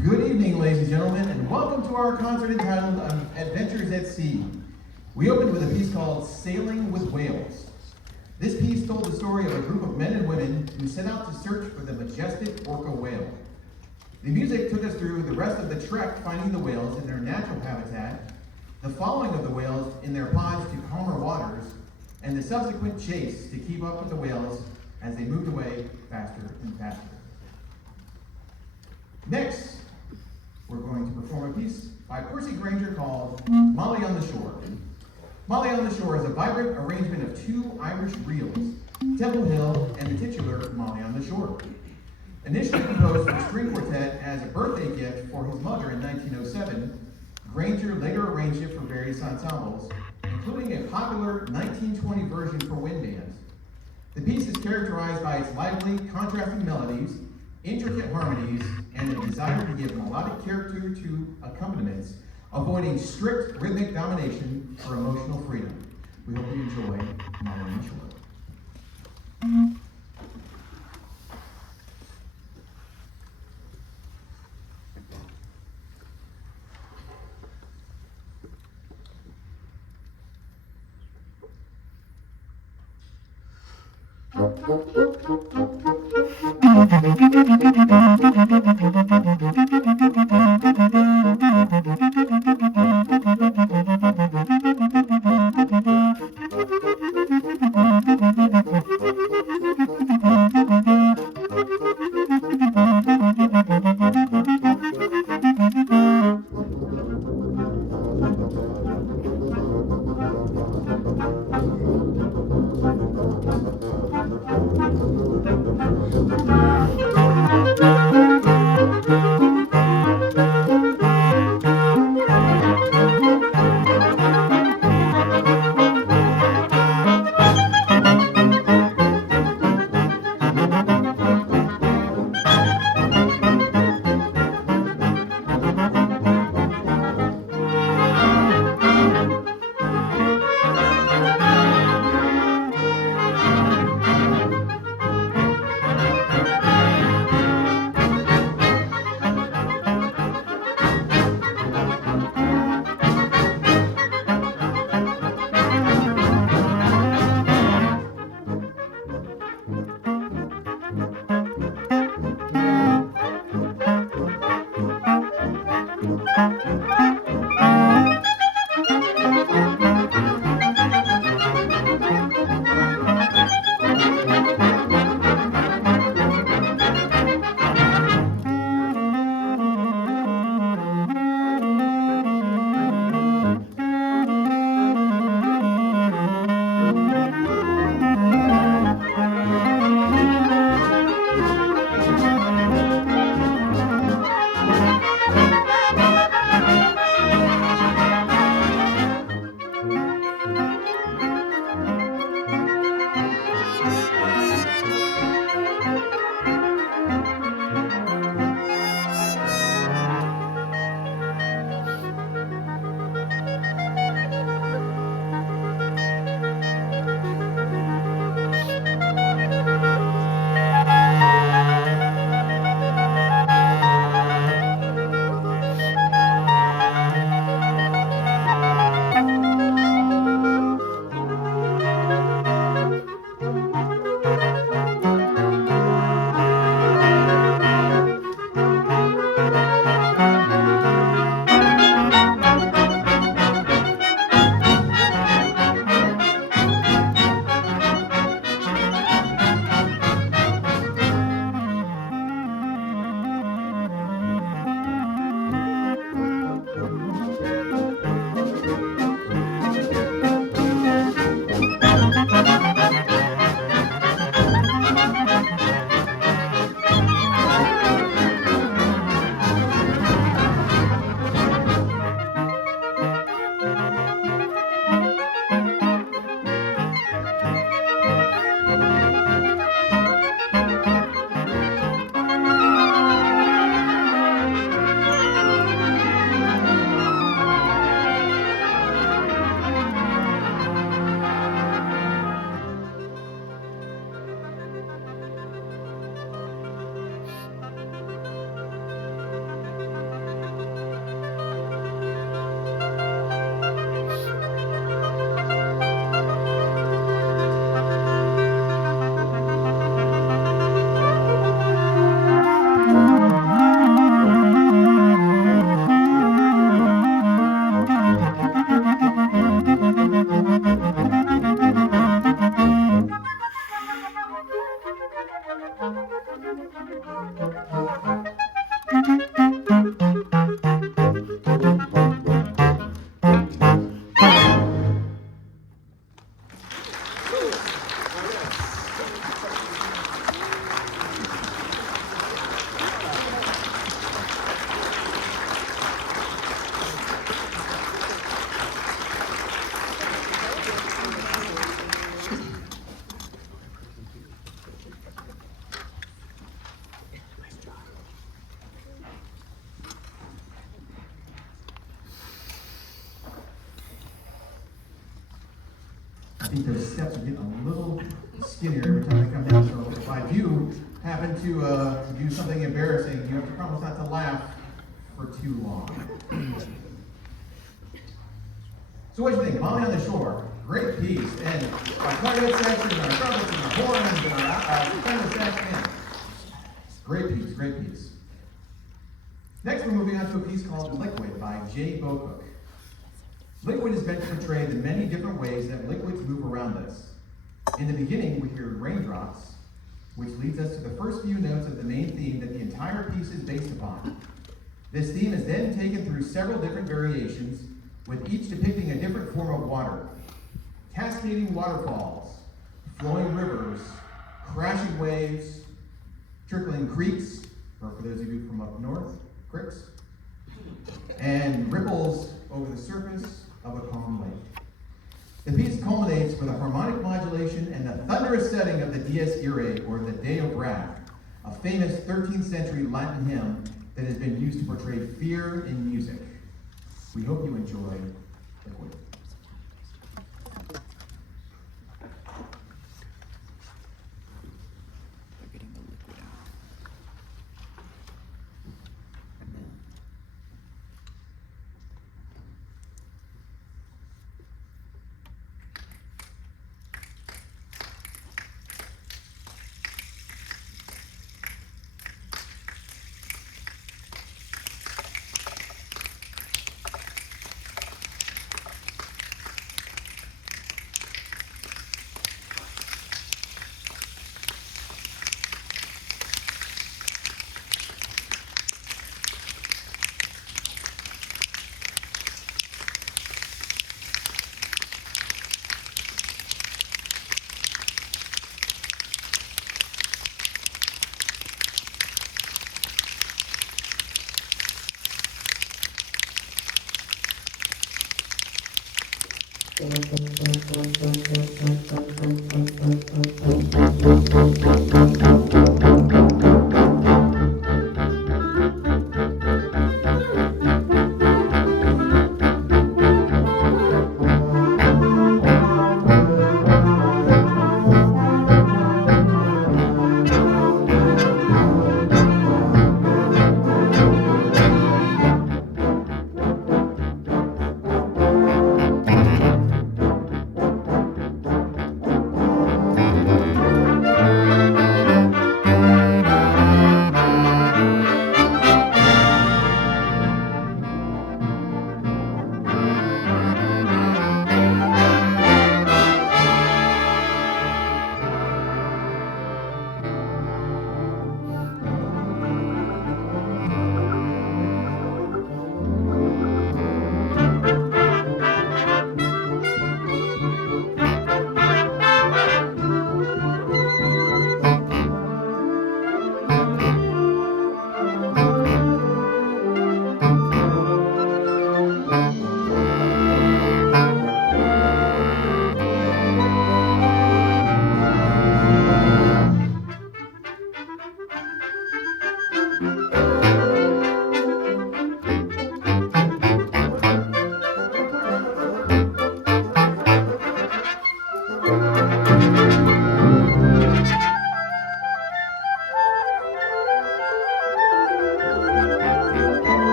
Good evening, ladies and gentlemen, and welcome to our concert entitled Adventures at Sea. We opened with a piece called Sailing with Whales. This piece told the story of a group of men and women who set out to search for the majestic orca whale. The music took us through the rest of the trek finding the whales in their natural habitat, the following of the whales in their pods to calmer waters, and the subsequent chase to keep up with the whales as they moved away faster and faster. Next, we're going to perform a piece by Percy Grainger called Molly on the Shore. Molly on the Shore is a vibrant arrangement of two Irish reels, Temple Hill and the titular Molly on the Shore. Initially composed for string quartet as a birthday gift for his mother in 1907, Grainger later arranged it for various ensembles, including a popular 1920 version for wind bands. The piece is characterized by its lively, contrasting melodies, intricate harmonies, and a desire to give melodic character to accompaniments, avoiding strict rhythmic domination for emotional freedom. We hope you enjoy Molly on the Shore. think those steps are getting a little skinnier every time they come down. So if I do happen to do something embarrassing, you have to promise not to laugh for too long. So what do you think? Molly on the Shore, great piece, and our clarinet section, and our trumpets, and our horns, and our tenor sax, great piece, great piece. Next, we're moving on to a piece called Liquid by J. Bocook. Liquid is meant to portray the many different ways that liquids move around us. In the beginning, we hear raindrops, which leads us to the first few notes of the main theme that the entire piece is based upon. This theme is then taken through several different variations, with each depicting a different form of water. Cascading waterfalls, flowing rivers, crashing waves, trickling creeks, or for those of you from up north, cricks, and ripples over the surface of a calm lake. The piece culminates with a harmonic modulation and the thunderous setting of the Dies Irae, or the Day of Wrath, a famous 13th century Latin hymn that has been used to portray fear in music. We hope you enjoy Liquid.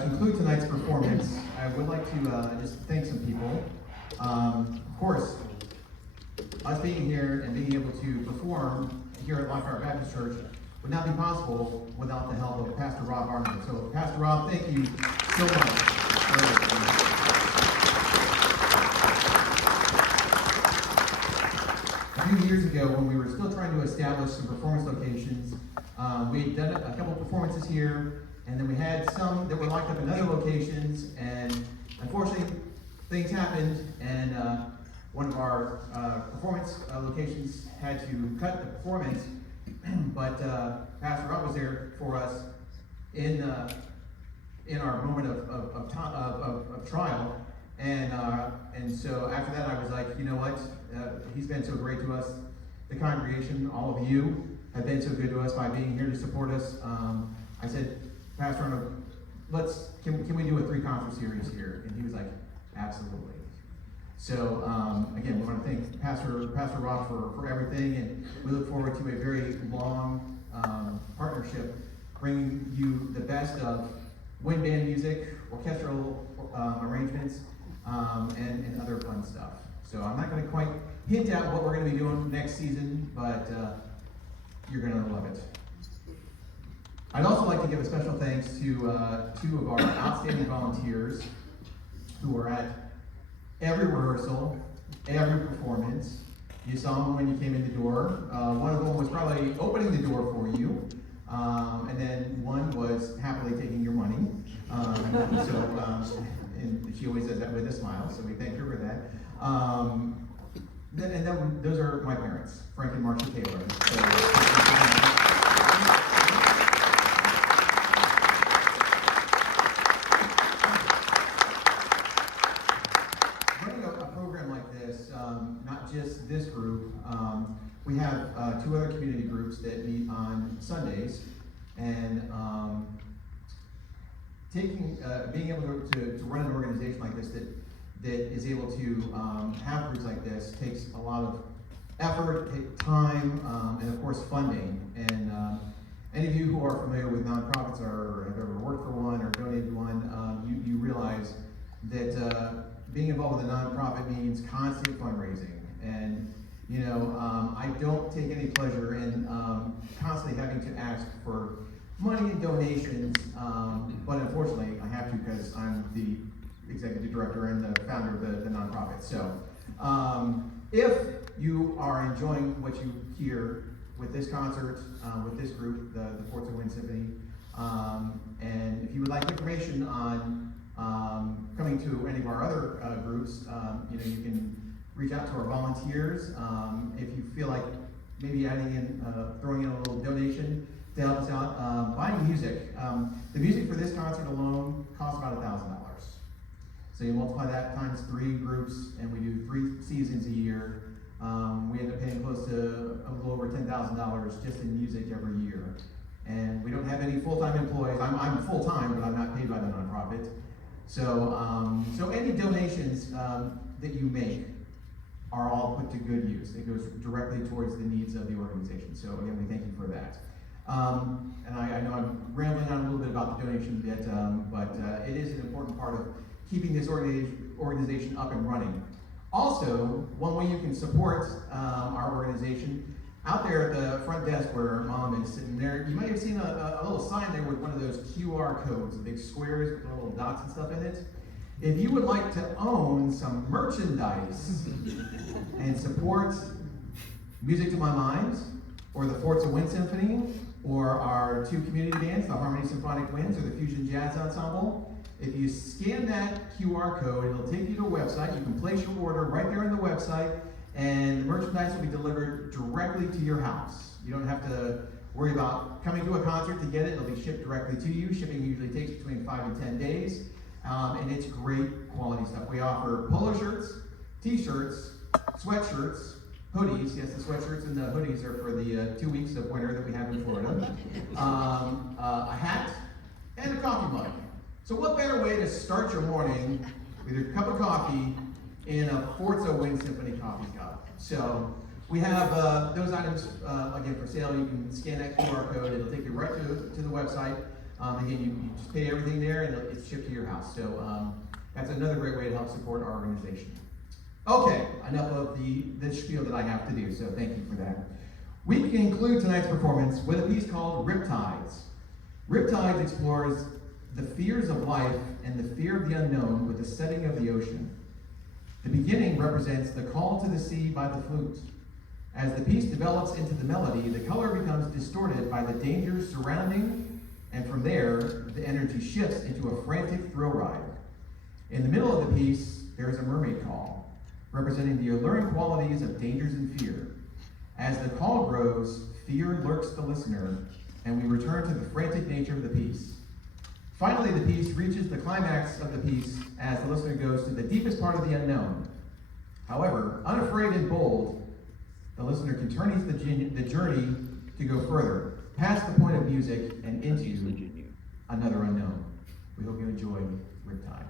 conclude tonight's performance, I would like to just thank some people. Of course, us being here and being able to perform here at Lifehour Baptist Church would not be possible without the help of Pastor Rob Arnold. So, Pastor Rob, thank you so much. A few years ago, when we were still trying to establish some performance locations, we had done a couple performances here, and then we had some that were locked up in other locations, and unfortunately, things happened, and one of our performance locations had to cut the performance, but Pastor Rob was there for us in our moment of trial, and so after that I was like, you know what, he's been so great to us. The congregation, all of you, have been so good to us by being here to support us. I said, Pastor Arnold, can we do a 3-concert series here? And he was like, absolutely. So again, we want to thank Pastor Rob for everything, and we look forward to a very long partnership, bringing you the best of wind band music, orchestral arrangements, and other fun stuff. So I'm not going to quite hint at what we're going to be doing next season, but you're going to love it. I'd also like to give a special thanks to 2 of our outstanding volunteers who are at every rehearsal, every performance. You saw them when you came in the door. One of them was probably opening the door for you, and then one was happily taking your money. And she always does that with a smile, so we thank her for that. And then those are my parents, Frank and Marcia Taylor. Running a program like this, not just this group, we have 2 other community groups that meet on Sundays, and being able to run an organization like this that is able to have groups like this takes a lot of effort, time, and of course funding. And any of you who are familiar with nonprofits or have ever worked for one or donated to one, you realize that being involved with a nonprofit means constant fundraising. And you know, I don't take any pleasure in constantly having to ask for money and donations, but unfortunately I have to, because I'm the executive director and the founder of the nonprofit. So if you are enjoying what you hear with this concert, with this group, the Forza Wind Symphony, and if you would like information on coming to any of our other groups, you know, you can reach out to our volunteers. If you feel like maybe throwing in a little donation to help us out, buying music. The music for this concert alone costs about $1,000. So you multiply that times 3 groups, and we do 3 seasons a year. We end up paying close to a little over $10,000 just in music every year. And we don't have any full-time employees. I'm full-time, but I'm not paid by the nonprofit. So any donations that you make are all put to good use. It goes directly towards the needs of the organization. So again, we thank you for that. And I know I'm rambling on a little bit about the donation bit, but it is an important part of keeping this organization up and running. Also, one way you can support our organization, out there at the front desk where Mom is sitting there, you might have seen a little sign there with one of those QR codes, big squares with little dots and stuff in it. If you would like to own some merchandise and support Music to My Mind, or the Forza Wind Symphony, or our 2 community bands, the Harmony Symphonic Winds or the Fusion Jazz Ensemble, if you scan that QR code, it'll take you to a website. You can place your order right there on the website, and the merchandise will be delivered directly to your house. You don't have to worry about coming to a concert to get it. It'll be shipped directly to you. Shipping usually takes between 5 and 10 days, and it's great quality stuff. We offer polo shirts, t-shirts, sweatshirts, hoodies. Yes, the sweatshirts and the hoodies are for the 2 weeks of winter that we have in Florida. A hat, and a coffee mug. So what better way to start your morning with your cup of coffee in a Forza Wind Symphony coffee cup? So we have those items, again, for sale. You can scan that QR code. It'll take you right to the website. Again, you just pay everything there and it's shipped to your house. So that's another great way to help support our organization. Okay, enough of the spiel that I have to do, so thank you for that. We conclude tonight's performance with a piece called Riptides. Riptides explores the fears of life and the fear of the unknown with the setting of the ocean. The beginning represents the call to the sea by the flute. As the piece develops into the melody, the color becomes distorted by the dangers surrounding, and from there, the energy shifts into a frantic thrill ride. In the middle of the piece, there is a mermaid call, representing the alluring qualities of dangers and fear. As the call grows, fear lurks the listener, and we return to the frantic nature of the piece. Finally, the piece reaches the climax of the piece as the listener goes to the deepest part of the unknown. However, unafraid and bold, the listener can turn the journey to go further, past the point of music and into another unknown. We hope you enjoy Riptides.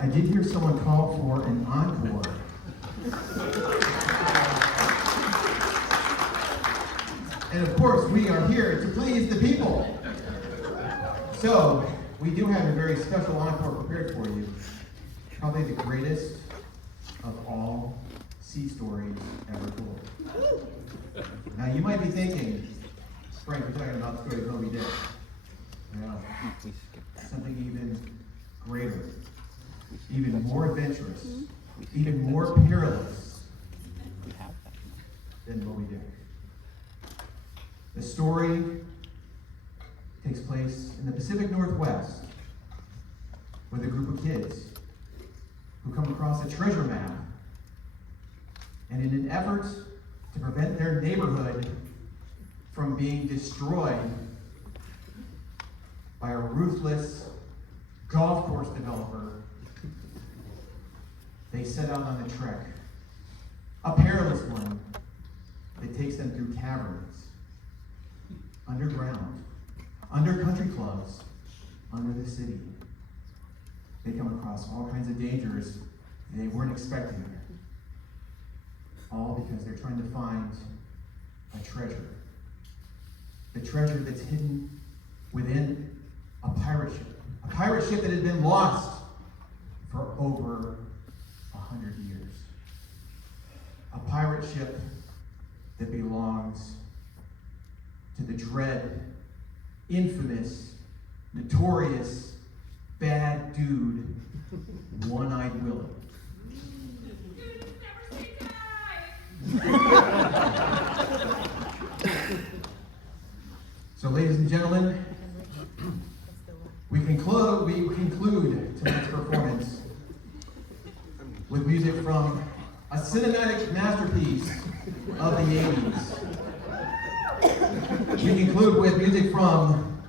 I did hear someone call for an encore. And of course, we are here to please the people. So, we do have a very special encore prepared for you. Probably the greatest of all sea stories ever told. Now, you might be thinking, Frank, we're talking about the story of Moby Dick. No, something even greater, even more adventurous, even more perilous than Moby Dick. The story takes place in the Pacific Northwest with a group of kids who come across a treasure map, and in an effort to prevent their neighborhood from being destroyed by a ruthless golf course developer, they set out on a trek, a perilous one that takes them through caverns, underground, under country clubs, under the city. They come across all kinds of dangers they weren't expecting, all because they're trying to find a treasure. The treasure that's hidden within a pirate ship that had been lost for over 100 years. A pirate ship that belongs to the dread, infamous, notorious, bad dude, One-Eyed Willie. So, ladies and gentlemen, we conclude tonight's performance with music from a cinematic masterpiece of the 80s. We conclude with music from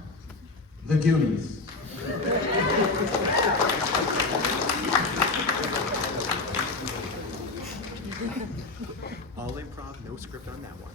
the Goonies. All improv, no script on that one.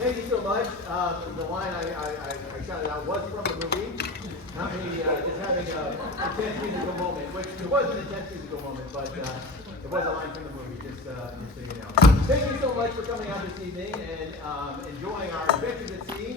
Thank you so much. The line I shouted out was from the movie. Not me just having an intense musical moment, which it was an intense musical moment, but it was a line from the movie, just so you know. Thank you so much for coming out this evening and enjoying our adventures at sea.